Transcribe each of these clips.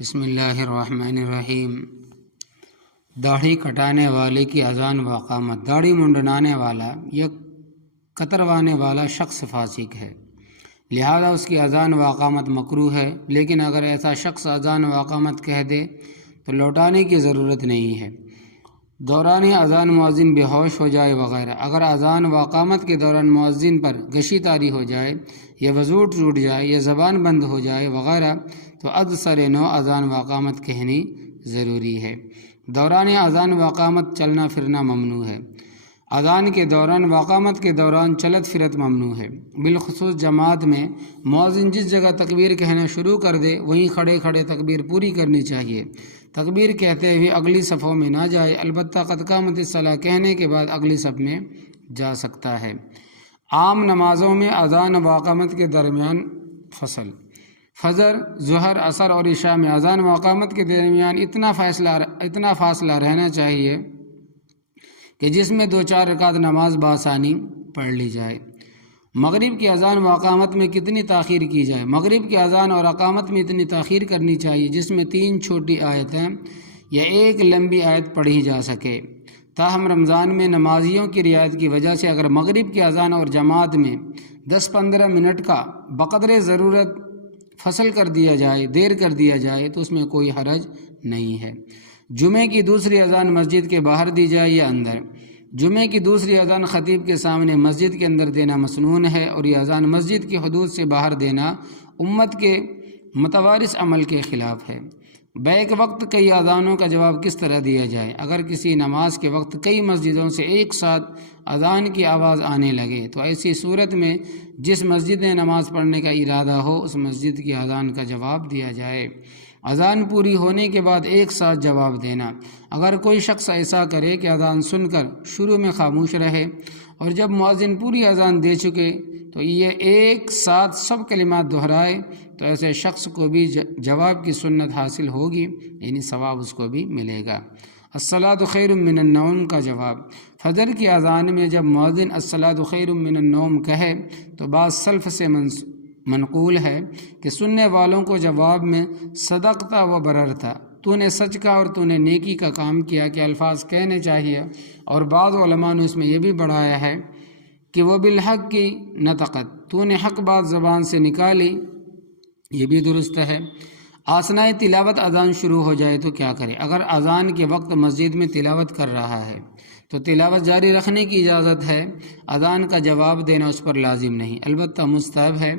بسم اللہ الرحمن الرحیم۔ داڑھی کٹانے والے کی اذان و اقامت۔ داڑھی منڈنانے والا یا کتروانے والا شخص فاسق ہے، لہذا اس کی اذان و اقامت مکروہ ہے، لیکن اگر ایسا شخص اذان و اقامت کہہ دے تو لوٹانے کی ضرورت نہیں ہے۔ دوران اذان مؤذن بے ہوش ہو جائے وغیرہ۔ اگر اذان و اقامت کے دوران مؤذن پر غشی طاری ہو جائے یا وضو ٹوٹ جائے یا زبان بند ہو جائے وغیرہ تو از سر نو اذان و اقامت کہنی ضروری ہے۔ دوران اذان و اقامت چلنا پھرنا ممنوع ہے۔ اذان کے دوران و اقامت کے دوران چلت پھرت ممنوع ہے، بالخصوص جماعت میں مؤذن جس جگہ تکبیر کہنا شروع کر دے وہیں کھڑے کھڑے تکبیر پوری کرنی چاہیے۔ تکبیر کہتے ہوئے اگلی صفوں میں نہ جائے، البتہ قد قامت الصلاۃ کہنے کے بعد اگلی صف میں جا سکتا ہے۔ عام نمازوں میں اذان و اقامت کے درمیان فصل۔ فجر، ظہر، عصر اور عشاء میں اذان و اقامت کے درمیان اتنا فاصلہ رہنا چاہیے کہ جس میں 2-4 رکعت نماز بآسانی پڑھ لی جائے۔ مغرب کی اذان و اقامت میں کتنی تاخیر کی جائے؟ مغرب کی اذان اور اقامت میں اتنی تاخیر کرنی چاہیے جس میں 3 چھوٹی آیتیں یا 1 لمبی آیت پڑھی جا سکے۔ تاہم رمضان میں نمازیوں کی رعایت کی وجہ سے اگر مغرب کی اذان اور جماعت میں 10-15 منٹ کا بقدر ضرورت فصل کر دیا جائے، دیر کر دیا جائے تو اس میں کوئی حرج نہیں ہے۔ جمعے کی دوسری اذان مسجد کے باہر دی جائے یا اندر؟ جمعے کی دوسری اذان خطیب کے سامنے مسجد کے اندر دینا مسنون ہے، اور یہ اذان مسجد کی حدود سے باہر دینا امت کے متوارث عمل کے خلاف ہے۔ بیک وقت کئی اذانوں کا جواب کس طرح دیا جائے؟ اگر کسی نماز کے وقت کئی مسجدوں سے ایک ساتھ اذان کی آواز آنے لگے تو ایسی صورت میں جس مسجد میں نماز پڑھنے کا ارادہ ہو اس مسجد کی اذان کا جواب دیا جائے۔ اذان پوری ہونے کے بعد ایک ساتھ جواب دینا۔ اگر کوئی شخص ایسا کرے کہ اذان سن کر شروع میں خاموش رہے اور جب مؤذن پوری اذان دے چکے تو یہ ایک ساتھ سب کلمات دہرائے تو ایسے شخص کو بھی جواب کی سنت حاصل ہوگی، یعنی ثواب اس کو بھی ملے گا۔ الصلاۃ خیر من النوم کا جواب۔ فجر کی اذان میں جب مؤذن الصلاۃ خیر من النوم کہے تو بعض سلف سے منقول ہے کہ سننے والوں کو جواب میں صدقتا و بررتا، تو نے سچ کہا اور تو نے نیکی کا کام کیا، کہ الفاظ کہنے چاہیے، اور بعض علماء نے اس میں یہ بھی بڑھایا ہے کہ وہ بالحق کی نطقت، تو نے حق بات زبان سے نکالی، یہ بھی درست ہے۔ آثنائے تلاوت اذان شروع ہو جائے تو کیا کرے؟ اگر اذان کے وقت مسجد میں تلاوت کر رہا ہے تو تلاوت جاری رکھنے کی اجازت ہے، اذان کا جواب دینا اس پر لازم نہیں، البتہ مستحب ہے۔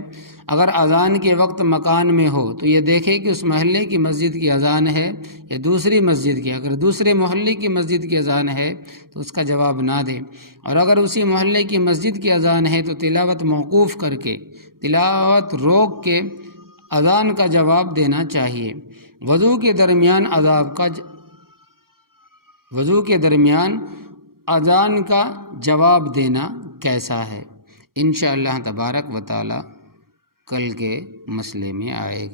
اگر اذان کے وقت مکان میں ہو تو یہ دیکھے کہ اس محلے کی مسجد کی اذان ہے یا دوسری مسجد کی۔ اگر دوسرے محلے کی مسجد کی اذان ہے تو اس کا جواب نہ دے، اور اگر اسی محلے کی مسجد کی اذان ہے تو تلاوت موقوف کر کے، تلاوت روک کے اذان کا جواب دینا چاہیے۔ وضو کے درمیان اذان کا جواب دینا کیسا ہے؟ انشاءاللہ تبارک و تعالی کل کے مسئلے میں آئے گا۔